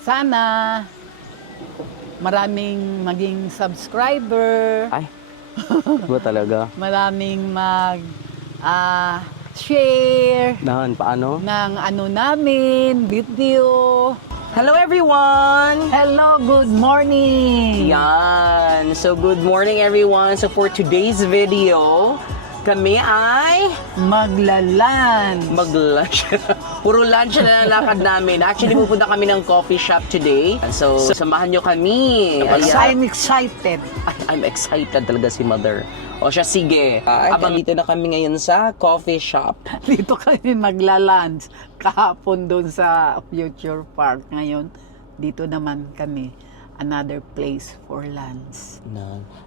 Sana maraming maging subscriber, Ay, ba talaga? maraming share Nahan, paano? ng ano namin, video. Hello everyone! Hello, good morning! Yan! So good morning everyone! So for today's video, kami ay Maglalan. mag-lunch. Puro lunch na lalakad namin. Actually, pupunta kami ng coffee shop today. So, samahan nyo kami. I'm excited. I'm excited talaga si Mother. O siya, sige. Abang dito na kami ngayon sa coffee shop. Dito kami magla-lunch. Kahapon doon sa Future Park. Ngayon, dito naman kami. Another place for lunch.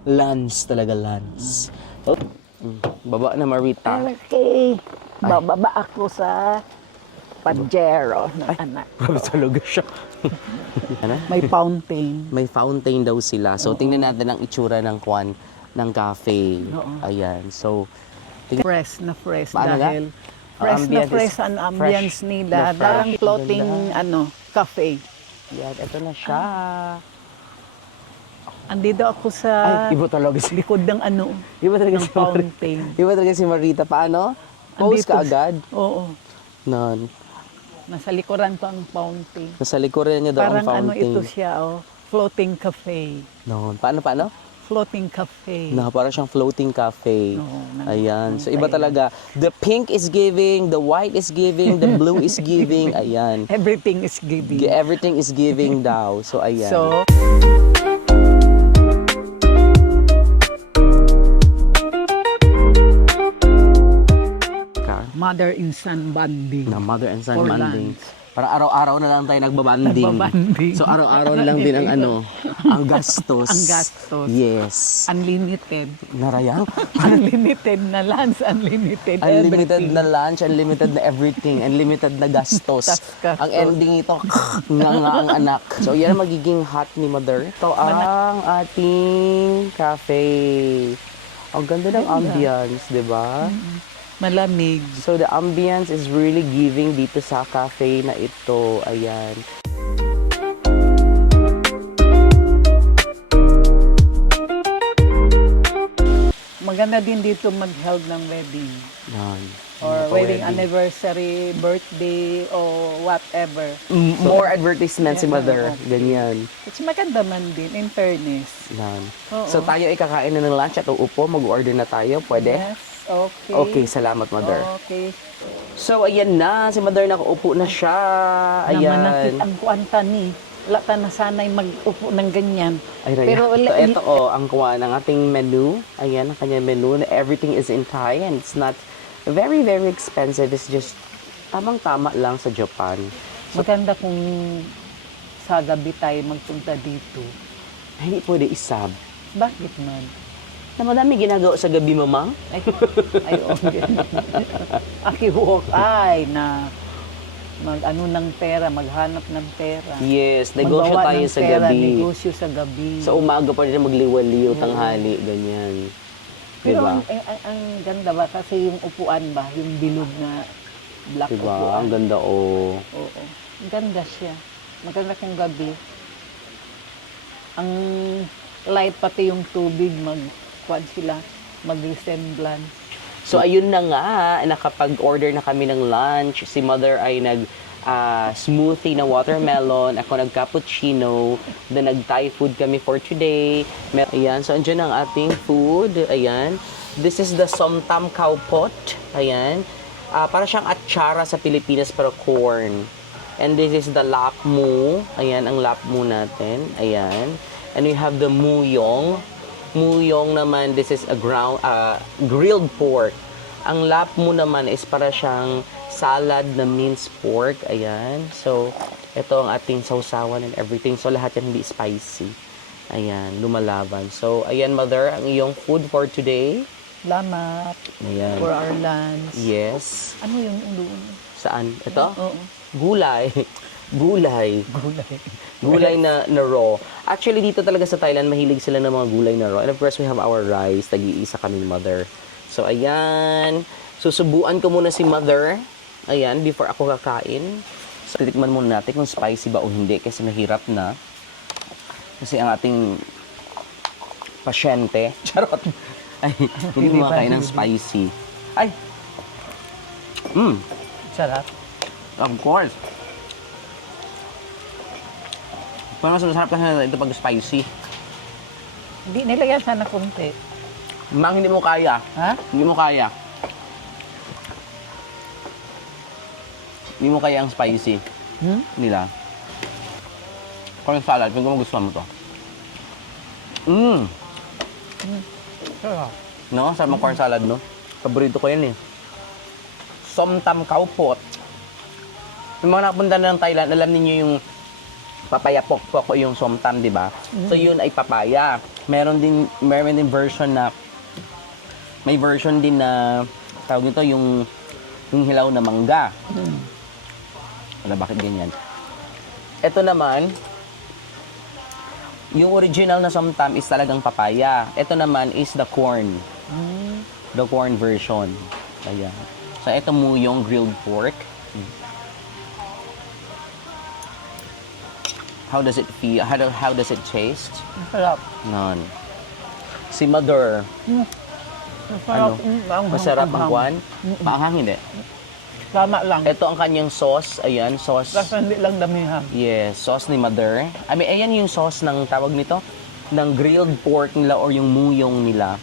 Lance talaga, Lance. Oh. Baba na, Marita. Okay. Bababa ako sa Pajero ng anak ko. Grabe talaga siya. Ano? May fountain. May fountain daw sila. So, tingnan natin ang itsura ng kwan ng cafe. Oo. Ayan. So, Fresh na fresh Paano nga? dahil fresh na Ambience fresh is ang ambience fresh nila. na fresh. Darang floating cafe. yan. Ito na siya. Andito ako sa Ay, iba talaga si... likod ng Iba talaga ng si Marita. fountain. Iba talaga si Marita. Paano? Post Andito- ka agad? Oo. Nan. Nasa likuran ko ang fountain. Nasa likuran niya daw ang Parang fountain. ito siya, floating cafe. Non. Paano? Floating cafe. Na, parang siyang floating cafe. Oo, Ayan. So, iba Thailand. talaga. The pink is giving, the white is giving, the blue is giving. Ayan. Everything is giving. Everything is giving daw. So, ayan. So, mother and son bonding. na mother and son For bonding. lunch. Para araw-araw na lang tayo nagbabanding. Nagbabanding. So, araw-araw na lang din ang ang gastos. Ang gastos. Yes. Unlimited. Narayang. Unlimited na lunch, unlimited Unlimited everything. na lunch, unlimited na everything, unlimited na gastos. Gastos. Ang ending ito, nga ang anak. So, yan ang magiging hot ni Mother. Ito ang ating cafe. Ang ganda ng ambience, di ba? Malamig. So, the ambience is really giving dito sa cafe na ito. Ayan. Maganda din dito mag-held ng wedding. Yan. Or wedding anniversary, birthday, or whatever. More advertisement si Yeah, Mother. okay. Ganyan. It's maganda man din, in fairness. Yan. Oo. So, tayo ay kakain na ng lunch at uupo. Mag-order na tayo. Pwede? Yes, okay. Okay, salamat, Mother. Okay. So, ayan na. Si Mother nakaupo na siya. Namanakit Ayan. ang kuwanta ni. Lata na sana'y mag-upo ng ganyan. Ay, Pero ito ang kuha ng ating menu. Ayan, ang kanyang menu. Everything is in Thai and it's not very, very expensive. It's just tamang-tama lang sa Japan. maganda kung sa gabi tayo magpunta dito. Hindi pwede isab. Bakit man? Na madami ginagawa sa gabi, mamang. Ay, okay. Akiwalk ay na mag-ano ng pera, maghanap ng pera. Yes, negosyo Maggawa tayo ng sa pera, gabi. negosyo sa gabi. Sa umaga pa rin magliwaliw, tanghali, ganyan. Pero Diba? ang ganda ba? Kasi yung upuan ba? Yung bilog na black Diba? upuan. Ang ganda, oh. Oo. Ang ganda siya. Maganda kung gabi. Ang light pati yung tubig, mag-resemblance. So, ayun na nga, nakapag-order na kami ng lunch. Si Mother ay smoothie na watermelon. Ako nag-cappuccino. Then, nag-Thai food kami for today. Ayan, so andyan ang ating food. Ayan. This is the somtam cow pot. Ayan. Para siyang atsara sa Pilipinas pero corn. And this is the lapmu. Ayan, ang lapmu natin. Ayan. And we have the muyong. Muyong naman, this is a grilled pork. Ang lapmu naman is para siyang salad na minced pork. Ayan. So, ito ang ating sausawan and everything. So, lahat yan hindi spicy. Ayan, lumalaban. So, ayan, Mother, ang iyong food for today. Salamat Ayan. for our lunch. Yes. Ano yung doon? Saan? Ito? Oo. Gulay. Gulay. Gulay. Gulay na raw. Actually, dito talaga sa Thailand, mahilig sila ng mga gulay na raw. And of course, we have our rice. Tag-iisa kaming Mother. So, ayan. Susubuan ko muna si Mother. Ayan, before ako kakain. So, titikman muna natin kung spicy ba o hindi kasi mahirap na. Kasi ang ating pasyente, charot, ay hindi kumakain ng spicy. Ay! Sarap. Of course. Pero mas masarap kasi ito pag spicy. Hindi nilagyan sana konti. Mang hindi mo kaya. Ha? Hindi mo kaya. Hindi mo kaya ang spicy nila. Corn salad, kung gusto mo to. Sarap. No? Sarap ng corn salad, no? Paborito ko yan eh. Somtam Khao Pot. Yung mga nakapunta na ng Thailand, alam niyo yung papaya pokpok o yung somtam, di ba? So yun ay papaya. Meron din version na may version din na tawag nito yung hilaw na mangga. Wala, bakit ganyan? Ito naman, yung original na somtam is talagang papaya. Ito naman is the corn. The corn version. Ayan. So ito mo yung grilled pork. How does it feel? How does it taste? Sarap. None. Si Mother. Sarap. Masarap ang kwan? Paanghang hindi. Tama lang. Ito ang kanyang sauce. Ayan, sauce. Kasi hindi lang damihan. Yes, sauce ni Mother. I mean, ayan yung sauce ng tawag nito, ng grilled pork nila or yung muyong nila.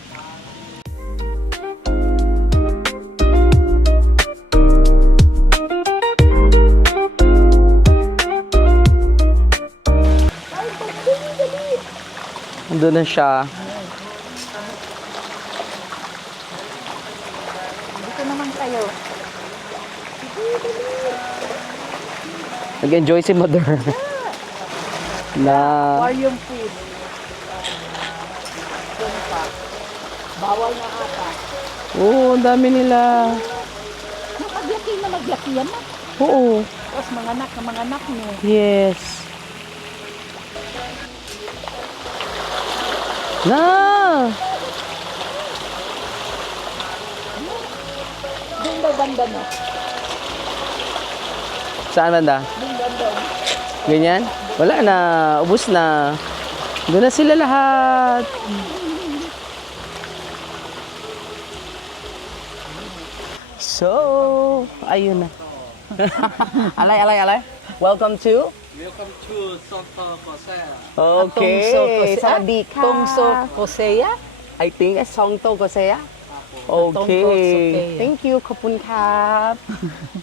Andun na siya. Dito naman kayo. Nag-enjoy si Mother. Na... Aquarium food. Bawal na ata. Oo, ang dami nila. Nakaglaki na maglaki yan na. Oo. Tapos mga anak niyo. Yes. Na! Doon daw banda na. Saan banda? Doon banda. Ganyan? Wala na. Ubus na. Doon na sila lahat. So, ayun na. alay. Welcome to? Welcome to Soto Kosea. Okay. Sawadee ka. Tongso Kosea. I think it's Songto Kosea. Tongto Okay. Kosea. Thank you, Kapun Kap.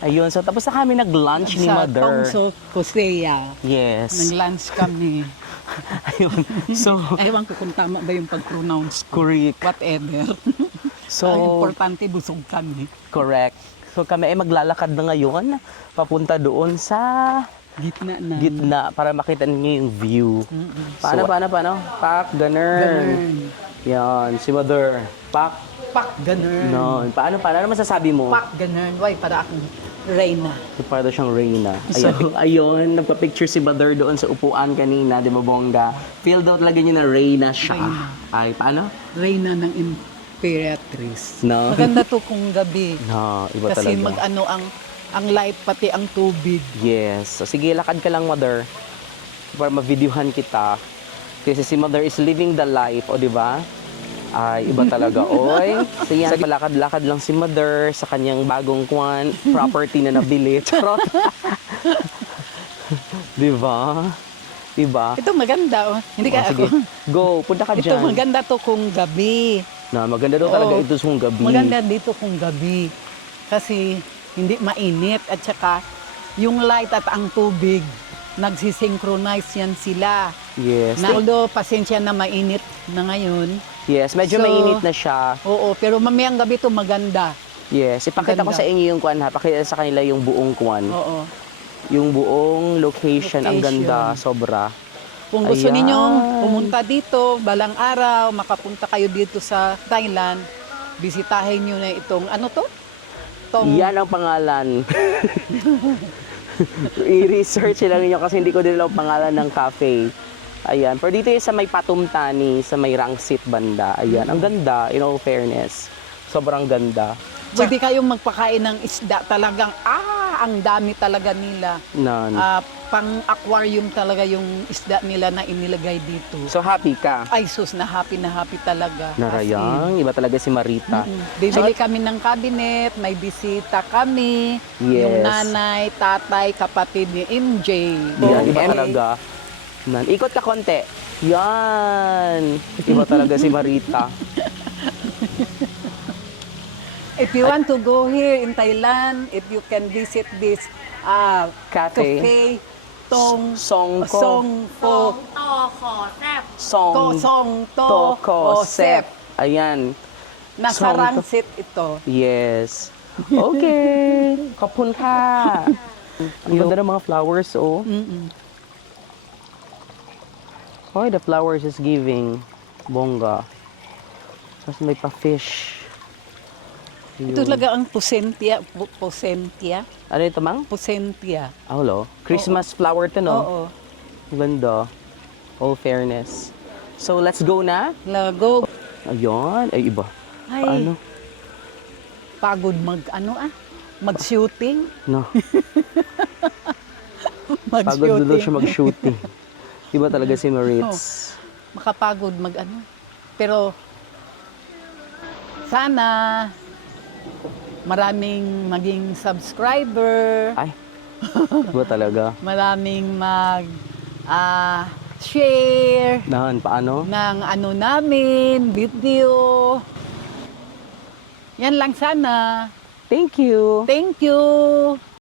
Ayun, so tapos na kami nag-lunch ni Sa Mother. Tongso Kosea. Yes. Nag-lunch kami. Ayun. So, Ewan ko kung tama ba yung pag-pronounce ko. correct. Whatever. So, Ang importante, busog kami. correct. So kami ay maglalakad na ngayon papunta doon sa Gitna na. gitna para makita niyo yung view. Paano? Pak, ganun. Yan, si Mother. Pak, Pak, ganun. no. Paano? Ano masasabi mo? Pak, ganun. Why, para akong Reyna. Para daw siyang Reyna. Ayun, nagpa-picture si Mother doon sa upuan kanina, di ba bongga? Feel daw talaga niya na Reyna siya. Ay, paano? Reyna ng Imperatrice. No. Maganda to kung gabi. No, iba Kasi talaga. mag-ano ang light pati ang tubig. Yes. So, sige, lakad ka lang, Mother. Para ma-videohan kita. Kasi si Mother is living the life, o di ba? Ay, iba talaga, oy. So yan, palakad-lakad lang si Mother sa kanyang bagong property na nabili. Charot. Di ba? Diba? Ito maganda, oh. Hindi ka Sige, ako. go, punta ka Ito dyan. maganda to kung gabi. Na, maganda daw talaga Oo. ito sa gabi. Maganda dito kung gabi. Kasi hindi mainit at saka yung light at ang tubig nagsisynchronize yan sila. Yes. Na although pasensya na mainit na ngayon. Yes, medyo So, mainit na siya. Oo, pero mamayang gabi to maganda. Yes, ipakita ko Maganda. sa inyo yung kwan ha. Pakita sa kanila yung buong kwan. Oo. Yung buong location, ang Location. ganda, sobra. Kung gusto Ayan. ninyong pumunta dito, balang araw, makapunta kayo dito sa Thailand, bisitahin nyo na itong, ano to? Yan ang pangalan. I-research lang niyo kasi hindi ko din alam ang pangalan ng cafe. Ayan. Pero dito yung sa may Patumtani, sa may Rangsit banda. Ayan. Ang ganda, in all fairness. Sobrang ganda. Pwede kayong magpakain ng isda talagang, Tsaka ang dami talaga nila. Nan. Pang-aquarium talaga yung isda nila na inilagay dito. So happy ka? Ay sus, na happy talaga. As in. Narayang, iba talaga si Marita. Bibili kami ng cabinet, may bisita kami. Yes. Yung nanay, tatay, kapatid ni MJ. Yan, iba Okay. talaga. Nan. Ikot ka konti. Yan. Iba talaga si Marita. If you want to go here in Thailand, if you can visit this Cafe. Tong Song ko. Song Po ต่อขอแซบ Song. Ko Song To Toko Osep. Sep. Ayan. Nasa Song To- Rangsit ito. Yes. Okay. Kapun ka. Ang ganda ng mga flowers, oh. Oh, the flowers is giving. Bongga. Tapos may pa-fish. Ito talaga ang Pusentia. Pusentia? Ano ito, Mang? Pusentia. Aulo. Christmas flower to, no? Oo. Ganda. All fairness. So, let's go na. Lago. Ayun. Ay, iba. Ay, Paano? pagod mag-shooting. No. Pagod doon siya mag-shooting. Iba talaga si Maritz. Makapagod Pero, sana, maraming maging subscriber, Ay. Iba talaga. maraming share Nahan, paano? ng namin, video. Yan lang sana. Thank you. Thank you.